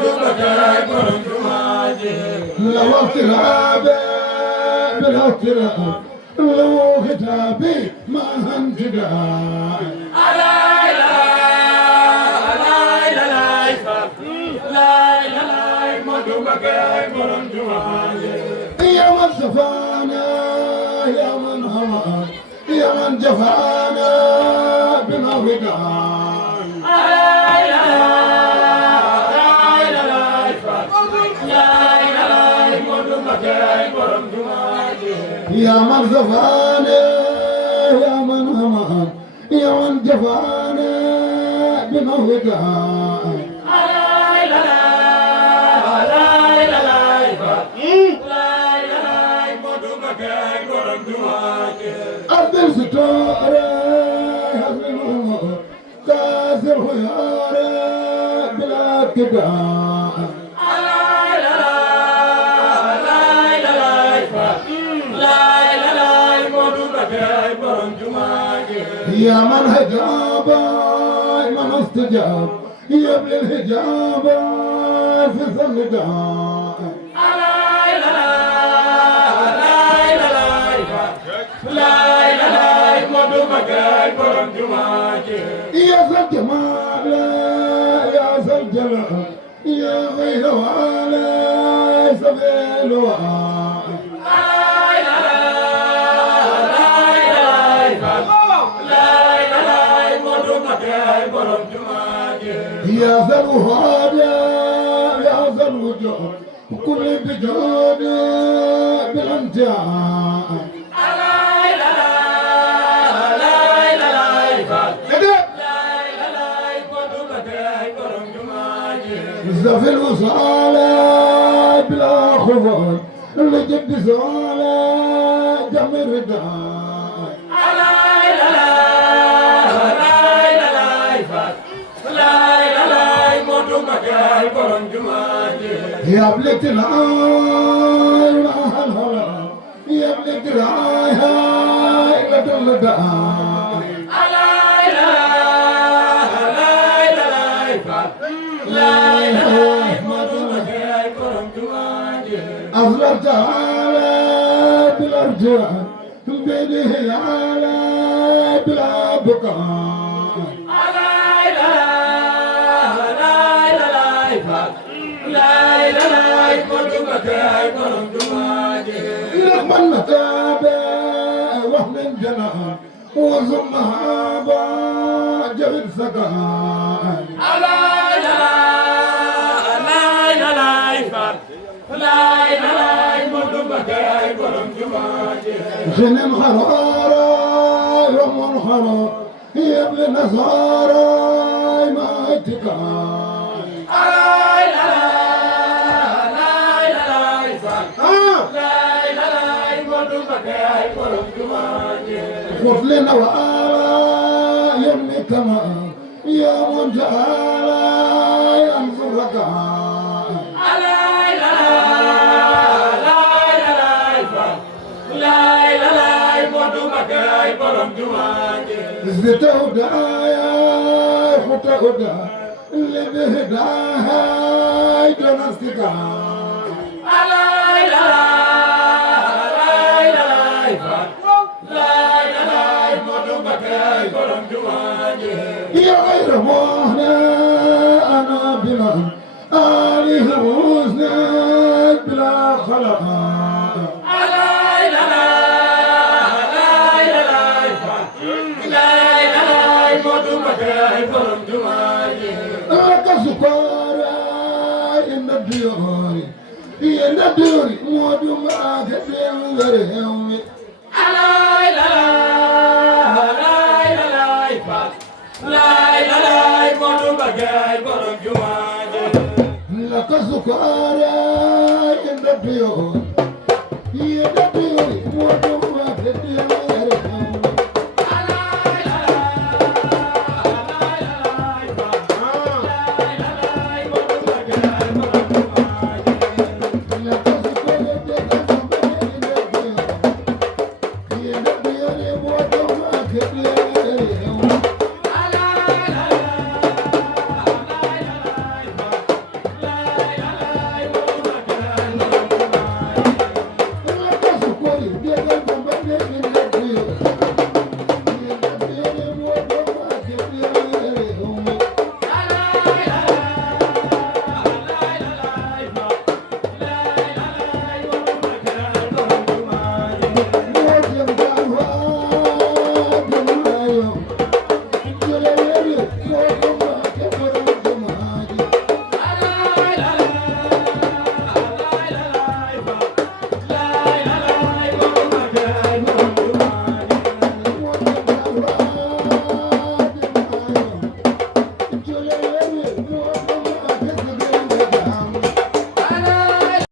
Modou Bakay borom jumaa ji لو اغترابي بلا اغتراب لو ختابي ما هنتداي alaay Modou Bakay borom jumaa ji يا من صفانا يا من هوى يا من جفانا بما وداي Modou Bakay borom jumaa ji يا من صفانا يا من هوى يا من جفانا بما وداي Modou Bakay borom jumaa ji أبدل ستارة حسن الأمور كاسر خيارة بلا كداء Modou Bakay borom jumaa ji يا من هجاب من استجاب يا ابن الهجاب في النداء Modou Bakay borom jumaa ji يا ذا الجمال يا ذا الجلال يا غير وعلى سبيل وعاء Modou Bakay borom jumaa ji يا ذا الوهاد يا ذا الوجود كل بجود بالامتعاء Modou Bakay borom jumaa ji زف الوصال بلا خفر اللي جد سؤال جم الرداء Modou Bakay borom jumaa ji يا ابلة العاي راح الهلا يا ابلة العاي هاي لدلداء Modou Bakay borom jumaa ji أظلمت على بالأرجاء بيده على بلا بقاء Modou Bakay borom jumaa ji لما المتابع وهم الجنان وزم هابا جبل سكان Modou Bakay borom jumaa ji غنم حرارة يوم حرارة يا ابن نصارى ما اتكان Modou Bakay borom jumaa ji خذ لنا وآلا يمني كمان يا من تعالى ينصرك Modou Bakay borom jumaa ji زدت هدايا خط هدا اللي بهداها يدنسك Modou Bakay borom jumaa ji يا غير مهنا أنا بمن آله وزنك بلا خلق Modou Bakay borom jumaa ji لك سكارى إن الديور إن الديور مودو ما كتير غيرهم Modou Bakay borom jumaa ji لك سكارى إن الديور